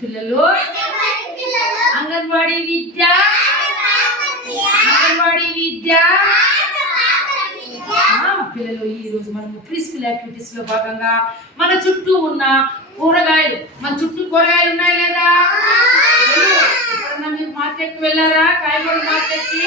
పిల్లలు అంగన్వాడీ విద్య పిల్లలు ఈ రోజు మనం ప్రీస్కూల్ యాక్టివిటీస్ లో భాగంగా మన చుట్టూ ఉన్న కూరగాయలు ఉన్నాయా లేదా? ఎప్పుడన్నా మీరు మార్కెట్ కి వెళ్ళారా? కాయగూరల మార్కెట్ కి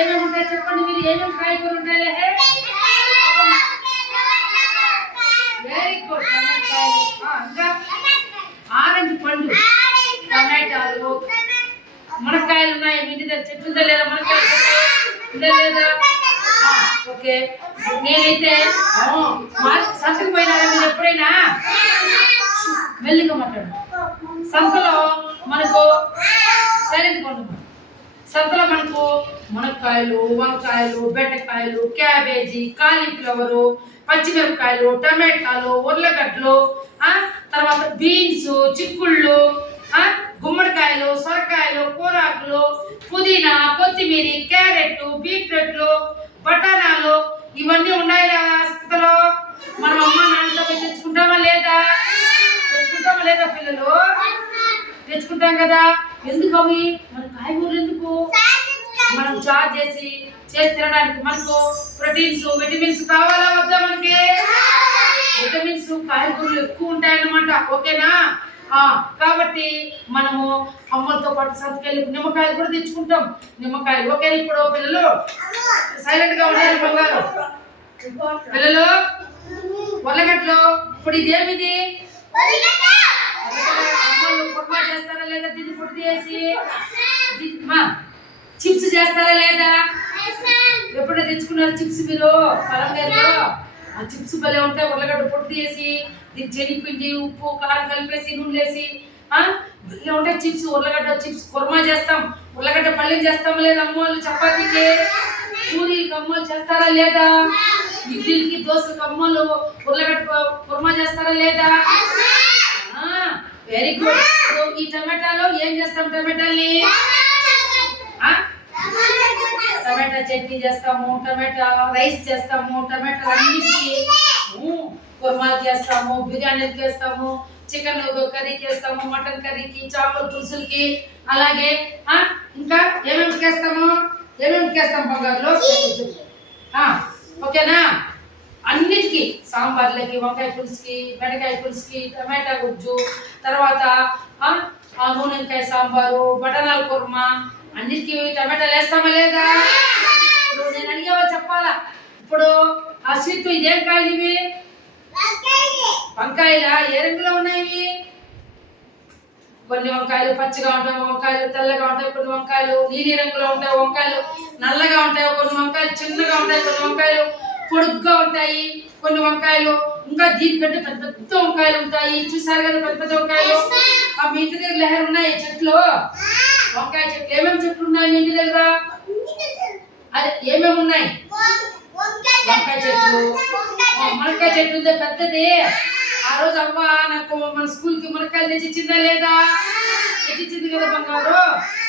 ఏమేమి ఉంటాయి చెప్పండి. మీరు ఏమేమి కాయగూరలు ఉంటాయి? Very good. ఇంకా ఆరెంజ్ పండు, టమాటాలు, మునక్కాయలు ఉన్నాయి. మీ ఇంటి దగ్గర చెట్టు ఉందా లేదా? మునక్కాయలు ఉందా లేదా? ఓకే. నేనైతే సంతకు పోయినారా మీరు ఎప్పుడైనా? మెల్లిగా మాట్లాడు. సంతలో మనకు సైలెంట్గా ఉండదు. సంతలో మనకు మునక్కాయలు, వంకాయలు, బెండకాయలు, క్యాబేజీ, కాలీఫ్లవరు, పచ్చిమిరపకాయలు, టమాటాలు, ఉర్లగడ్డలు, తర్వాత బీన్స్, చిక్కుళ్ళు, గుమ్మడికాయలు, సొరకాయలు, కూరాకులు, పుదీనా, కొత్తిమీర, క్యారెట్, బీట్రూట్లు, బఠానాలు ఇవన్నీ ఉన్నాయి సంతలో. మనం అమ్మ నాన్నతో పోయి తెచ్చుకుంటామా లేదా పిల్లలు? తెచ్చుకుంటాం కదా. ఎందుకు అవి? మన కాయగూరలు ఎందుకు? మనం చార్జ్ చేసి తినడానికి మనకు ప్రోటీన్స్, విటమిన్స్ కావాలా వద్దా? మనకి విటమిన్స్ కాయగూరలు ఎక్కువ ఉంటాయన్నమాట. ఓకేనా? కాబట్టి మనము అమ్మలతో పాటు సంతకెళ్ళి నిమ్మకాయలు కూడా తెచ్చుకుంటాం. నిమ్మకాయలు ఓకేనా? ఇప్పుడు పిల్లలు సైలెంట్ గా ఉండాలి. బంగారు పిల్లలు ఉర్లగడ్డలు. ఇప్పుడు ఇదేమిది? అమ్మలు కుర్మా చేస్తారా లేదా? దీన్ని పొడి చేసి చిప్స్ చేస్తారా లేదా? ఎప్పుడైనా తెచ్చుకున్నారు చిప్స్ మీరు పొలంలో? ఆ చిప్స్ భలే ఉంటాయి. ఉర్లగడ్డ పొడి చేసి దీనికి శనగపిండి, ఉప్పు, కారం కలిపేసి నూనె వేసి భలే ఉంటాయి చిప్స్. ఉర్లగడ్డ చిప్స్ కుర్మా చేస్తాం. ఉర్లగడ్డ పల్లెం చేస్తామా లేదా? అమ్మోళ్ళు చపాతీకి, పూరీకి అమ్మోళ్ళు చేస్తారా లేదా? ఇడ్లీకి, దోశకి అమ్మోళ్ళు ఉర్లగడ్డ కుర్మా చేస్తారా లేదా? Very good. ఈ టమాటాలో ఏం చేస్తాం? టమాటా చట్నీ చేస్తాము, టమాటా రైస్ చేస్తాము, టమాటా అన్నిటికి కుర్మాలు చేస్తాము, బిర్యానీలు చేస్తాము, చికెన్ కర్రీకి వేస్తాము, మటన్ కర్రీకి, చేపల పులుసులకి, అలాగే ఇంకా ఏమేమి చేస్తాం బంగారులో? ఓకేనా? అన్నిటికీ సాంబార్లకి, వంకాయ పులుసుకి, బెండకాయ పులుసుకి, టమాటా గుజ్జు, తర్వాత నూనెకాయ సాంబారు, బఠానాల కుర్మా, అన్నిటికీ టమాటాలు వేస్తామా లేదా? ఇప్పుడు నేను అడిగేవాళ్ళు చెప్పాలా. ఇప్పుడు ఆ స్వీట్ ఇదేం కాయలు ఇవి? వంకాయలా? ఏ రంగులో ఉన్నాయి? కొన్ని వంకాయలు పచ్చగా ఉంటాయి, వంకాయలు తెల్లగా ఉంటాయి, కొన్ని వంకాయలు నీలి రంగులో ఉంటాయి, వంకాయలు నల్లగా ఉంటాయి, కొన్ని వంకాయలు చిన్నగా ఉంటాయి, కొన్ని వంకాయలు పొడుగ్గా ఉంటాయి, కొన్ని వంకాయలు ఇంకా దీనికంటే పెద్ద పెద్ద వంకాయలు ఉంటాయి. చూసారు కదా పెద్ద పెద్ద వంకాయలు. మీ ఇంటి దగ్గర లెహర్ ఉన్నాయి చెట్లు, వంకాయ చెట్లు. ఏమేమి చెట్లు ఉన్నాయి మీ ఇంటి దగ్గర? అదే ఏమేమి ఉన్నాయి? వంకాయ చెట్లు, మునక్కాయ చెట్టు ఉందే పెద్దది. ఆ రోజు అవ్వ నాకు మన స్కూల్ కి మునక్కాయలు తెచ్చిచ్చిందా లేదా? తెచ్చిచ్చింది కదా బంగారు.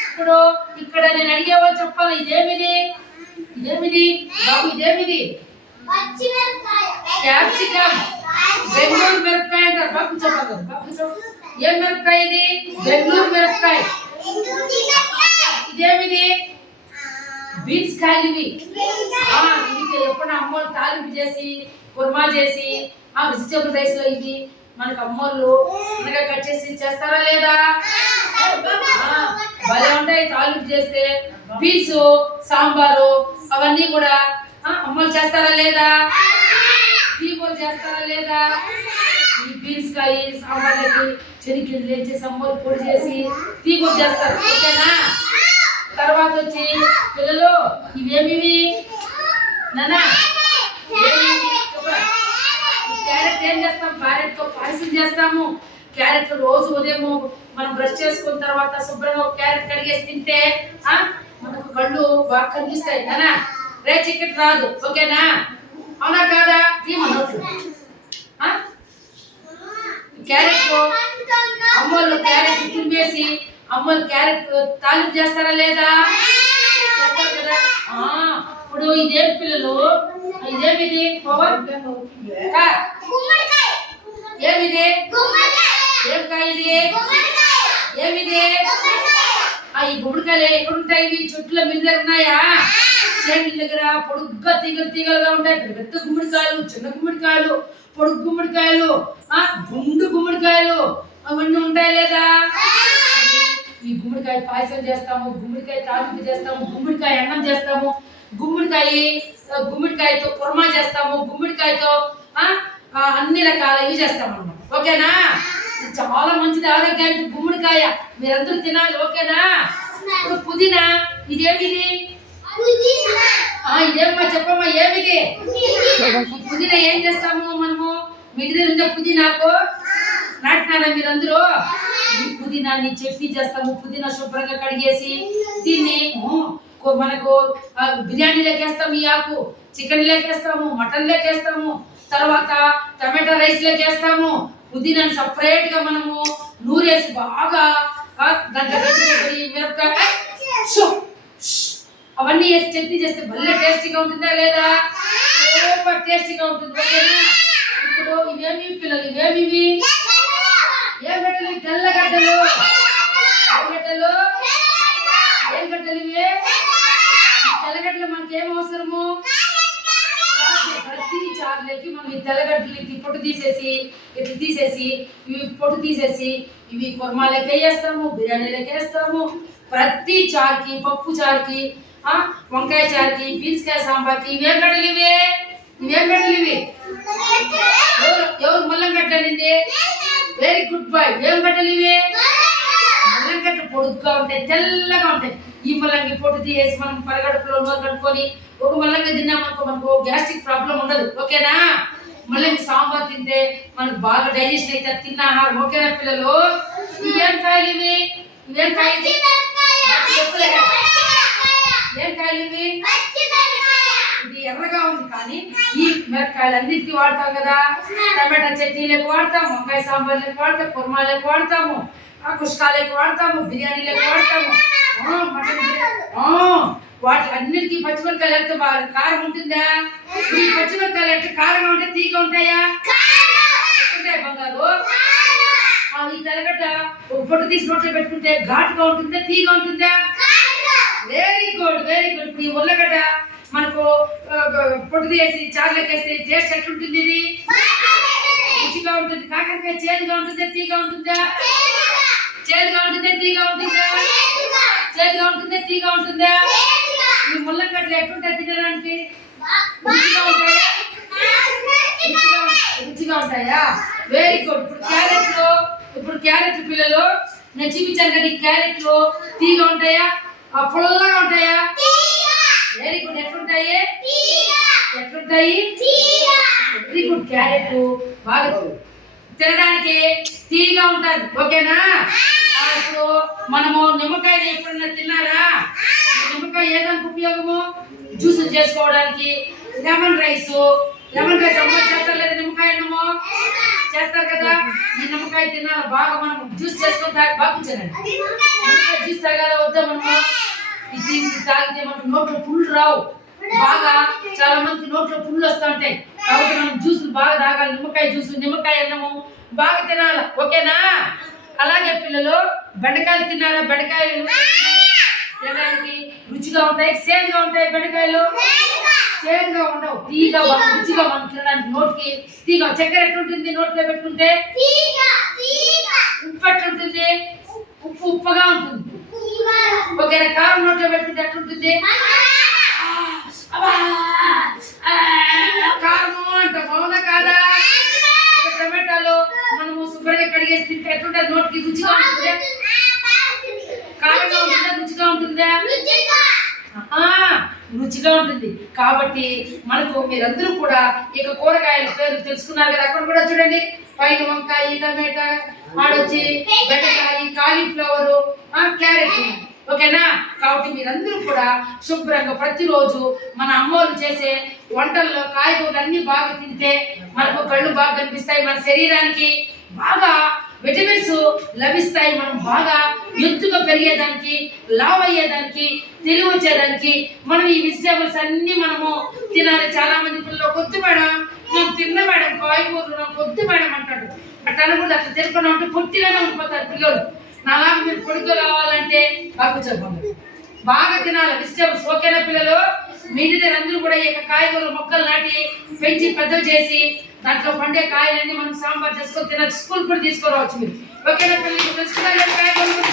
ఇప్పుడు ఇక్కడ నేను అడిగేవాళ్ళు చెప్పాలి. ఇదేమిది బాబు? ఇదేమిది? క్యాప్సికమ్. బెంగళూరు మిరపకాయ అంటారు. బాబు చెప్పాలి. ఏం మిరపకాయ ఇది? బెంగళూరు మిరపకాయ. ఇదేమిది? బీన్స్ కాయలు ఇవి. ఎప్పుడు అమ్మోళ్ళు తాలింపు చేసి కుర్మా చేసి వెజిటేబుల్ రైస్ లో ఇవి మనకు అమ్మోళ్ళు చిన్నగా కట్ చేసి చేస్తారా లేదా? భలే ఉంటాయి తాలింపు చేస్తే. బీన్స్ సాంబారు అవన్నీ కూడా అమ్మోళ్ళు చేస్తారా లేదా? పీపోలు చేస్తారా లేదా? ఈ బీన్స్ కాయ సాంబార్లకి చెనిక్కిండి వేసేసి అమ్మోళ్ళు పొడి చేసి పీపోలు చేస్తారు. ఓకేనా? తర్వాత వచ్చి పిల్లలు ఇవేమివి నాన్న? క్యారెట్ ఏం చేస్తాం? క్యారెట్ తో పాయసం చేస్తాము. క్యారెట్ రోజు ఉదయం మనం బ్రష్ చేసుకున్న తర్వాత శుభ్రంగా క్యారెట్ కడిగేసి తింటే మనకు కళ్ళు బాగా కనిపిస్తాయి. నాన్న రే చికెట్ రాదు. ఓకేనా? అవునా కాదా? క్యారెట్ అమ్మోళ్ళు క్యారెట్ తురిమేసి అమ్మోళ్ళు క్యారెట్ తాలింపు చేస్తారా లేదా? చేస్తారు కదా. ఇప్పుడు ఇదేం పిల్లలు? ఇదేమిది? ఏమిది? ఏం కాయ ఇది? ఏమిది? ఈ గుమ్మడికాయలు ఎక్కడ ఉంటాయి? ఇవి చెట్ల మీద దగ్గర ఉన్నాయా? చేనుల దగ్గర పొడుగ్గా తీగలు తీగలుగా ఉంటాయి. పెద్ద గుమ్మడికాయలు, చిన్న గుమ్మడికాయలు, పొడుగు గుమ్మడికాయలు, గుండు గుమ్మడికాయలు అవన్నీ ఉంటాయి లేదా? ఈ గుమ్మడికాయ పాయసం చేస్తాము, గుమ్మడికాయ తాలింపు చేస్తాము, గుమ్మడికాయ అన్నం చేస్తాము, గుమ్మడికాయతో కుర్మా చేస్తాము, గుమ్మడికాయతో అన్ని రకాల ఇవి చేస్తాము అన్నమాట. ఓకేనా? చాలా మంచిది ఆరోగ్యానికి గుమ్మడికాయ, మీరందరూ తినాలి. ఓకేనా? ఇప్పుడు పుదీనా, ఇదేమిది? ఇదేమ్మా చెప్పమ్మా, ఏమిది? పుదీనా ఏం చేస్తాము మనము? మీ ఇంటి దగ్గర ఉందా పుదీనాకు? నాటినారా మీరందరూ? ఈ పుదీనాన్ని చట్నీ చేస్తాము. పుదీనా శుభ్రంగా కడిగేసి దీన్ని మనకు బిర్యానీలోకి వేస్తాము. ఈ ఆకు చికెన్ లేకేస్తాము, మటన్ లేకేస్తాము, తర్వాత టమాటా రైస్ లేకేస్తాము. పుదీనాని సపరేట్ గా మనము నూరేసి బాగా దాంట్లో మిరపకాయ అవన్నీ వేసి చట్నీ చేస్తే భలే టేస్టీగా ఉంటుందా లేదా? సూపర్ టేస్టీగా ఉంటుంది. ఓకేనా? ఇప్పుడు ఇవేమి పిల్లలు, ఇవేమివి? ఏం గడ్డలు? తెల్లగడ్డలు. తెల్లగడ్డలు ఏం గడ్డలు ఇవి? తెల్లగడ్డలు మనకి ఏం అవసరము? ప్రతి చారులోకి మనం ఈ తెల్లగడ్డలకి పొట్టు తీసేసి ఇట్లా తీసేసి ఇవి కుర్మాలకి వేస్తాము, బిర్యానీలకి వేస్తాము. ప్రతి చారుకి, పప్పు చారుకి, వంకాయ చారుకి, బీన్స్కాయ సాంబార్కి ఇవేం గడ్డలు ఇవి? ఇవేం గడ్డలు ఇవి? ఎవరు మల్లం గడ్డ అనింది? Very good boy. ఏం గడ్డలు ఇవి? మల్లం గడ్డ పొడుగ్గా ఉంటాయి, తెల్లగా ఉంటాయి. ఈ మల్లంగి పొట్టు తీసేసి మనం పరగడుపులో నోరు కట్టుకొని ఒక మల్లంగా తిన్నామనుకో మనకు గ్యాస్ట్రిక్ ప్రాబ్లం ఉండదు. ఓకేనా? మల్లంగి సాంబార్ తింటే మనకు బాగా డైజెషన్ అయితే తిన్న ఆహారం. ఓకేనా పిల్లలు? ఇవేం కాయలు ఇవి? ఇవేం కాయలు? ఏం కాయలు ఇవి? ఇది ఎర్రగా ఉంది కానీ ఈ మిరపకాయలు అన్నిటికీ వాడతాం కదా. టమాటా చట్నీలకు వాడతాము, వంకాయ సాంబార్లకు వాడతాము, కుర్మాలకు వాడతాము, కుష్కాలకు వాడతాము, బిర్యానీలకు వాడతాము, మటన్ వాటి అన్నిటికీ పచ్చిమిరపకాయలు ఎంత బాగా కారం ఉంటుందా? ఈ పచ్చిమిరపకాయలు ఎంత కారంగా ఉంటే తీగ ఉంటాయా? ఉంటాయి బంగారు. ఈ తెల్లగడ్డ ఒక పొట్టు తీసి నోట్లో పెట్టుకుంటే ఘాటుగా ఉంటుందా, తీగ ఉంటుందా? Very good, very good. ఇప్పుడు ఈ ఉల్లగడ్డ మనకు పొట్టు తీసి చారులకేస్తే టేస్ట్ ఎట్లుంటుంది? ఇది రుచిగా ఉంటుంది. కాకరకాయ చేదుగా ఉంటుందా, తీగా ఉంటుందా? చేదుగా ఉంటుందా, తీగా ఉంటుందా? చేదుగా ఉంటుందా, తీగా ఉంటుందా? ఈ ముల్లగడ్డలు ఎట్లుంటాయి తినడానికి? రుచిగా ఉంటాయా? Very good. ఇప్పుడు క్యారెట్ పిల్లలు నేను చూపించాను కదా, ఈ క్యారెట్లు తీగా ఉంటాయా, పుల్లగా ఉంటాయా? Very good. ఎట్లుంటాయి? Very good. క్యారెట్ బాగా తినడానికి తీగా ఉంటుంది. ఓకేనా? ఇప్పుడు మనము నిమ్మకాయని ఎప్పుడన్నా తిన్నారా? నిమ్మకాయ ఏదానికి ఉపయోగము? జ్యూస్ చేసుకోవడానికి. లెమన్ రైస్ అమ్మ చేస్తారు లేదా? నిమ్మకాయ అన్నము చేస్తారు కదా. ఈ నిమ్మకాయ తినాలి బాగా. మనం జ్యూస్ చేసుకొని బాగా కూర్చోండి. నిమ్మకాయ జ్యూస్ తాగాల వద్దా? మనము ఇది తాగితే మనకు నోట్లో పుళ్ళు రావు. బాగా చాలా మందికి నోట్లో పుళ్ళు వస్తూ ఉంటాయి. కాబట్టి మనం జ్యూసులు బాగా తాగాలి. నిమ్మకాయ జ్యూస్, నిమ్మకాయ అన్నము బాగా తినాలి. ఓకేనా? అలాగే పిల్లలు బెండకాయలు తిన్నారా? బెండకాయలు తినడానికి రుచిగా ఉంటాయి, సేదుగా ఉంటాయి. బెండకాయలు సేదుగా ఉండవు, తీగా రుచిగా మనం తినడానికి. నోటికి తీగా. చక్కెర ఎట్లుంటుంది నోట్లో పెట్టుకుంటే? ఉప్పు ఎట్లుంటుంది? ఉప్పగా ఉంటుంది. ఓకేనా? కారం నోట్లో పెట్టుకుంటే ఎట్లుంటుంది? కారము అంట. అవునా కాదా? టమాటాలు మనము శుభ్రంగా కడిగేసి తింటే ఎట్లుంటుంది? నోటికి రుచిగా ఉంటుంది. కారంగా ఉంటుందా, రుచిగా ఉంటుందా? రుచిగా ఉంటుంది. కాబట్టి మనకు మీరందరూ కూడా ఇక కూరగాయల పేరు తెలుసుకున్నారు కదా. అక్కడ కూడా చూడండి, పైన వంకాయ, టమాటా, ఆడొచ్చి బెండకాయ, కాలీఫ్లవర్, క్యారెట్. ఓకేనా? కాబట్టి మీరందరూ కూడా శుభ్రంగా ప్రతిరోజు మన అమ్మోళ్ళు చేసే వంటల్లో కాయగూరలు అన్ని బాగా తింటే మనకు కళ్ళు బాగా కనిపిస్తాయి, మన శరీరానికి బాగా విటమిన్స్ లభిస్తాయి. మనం బాగా ఎత్తుగా పెరిగేదానికి, లావ్ అయ్యేదానికి, తెలివి వచ్చేదానికి మనం ఈ వెజిటేబుల్స్ అన్ని మనము తినాలి. చాలా మంది పిల్లలు కొద్ది మేడం, మేము తిన్న మేడం కాయగూరలు నాకు కొద్ది మేడం అంటాడు. అట్లా అనకూడదు. అట్లా తిరగకుండా ఉంటే పొట్టిగానే ఉండిపోతారు పిల్లలు. నాలాగా మీరు పొడిగా కావాలంటే బాగా చెప్పండి, బాగా తినాలి వెజిటేబుల్స్. ఓకేనా పిల్లలు? మీ ఇంటి దగ్గర అందరూ కూడా ఈ కాయగూరల మొక్కలు నాటి పెంచి పెద్దవి చేసి దాంట్లో పండే కాయలన్నీ మనం సాంబార్ చేసుకొని తినచ్చు. స్కూల్ కూడా తీసుకురావచ్చు మీరు. ఓకేనా పిల్లలు? తెలుసుకున్నారు కాయగూరలు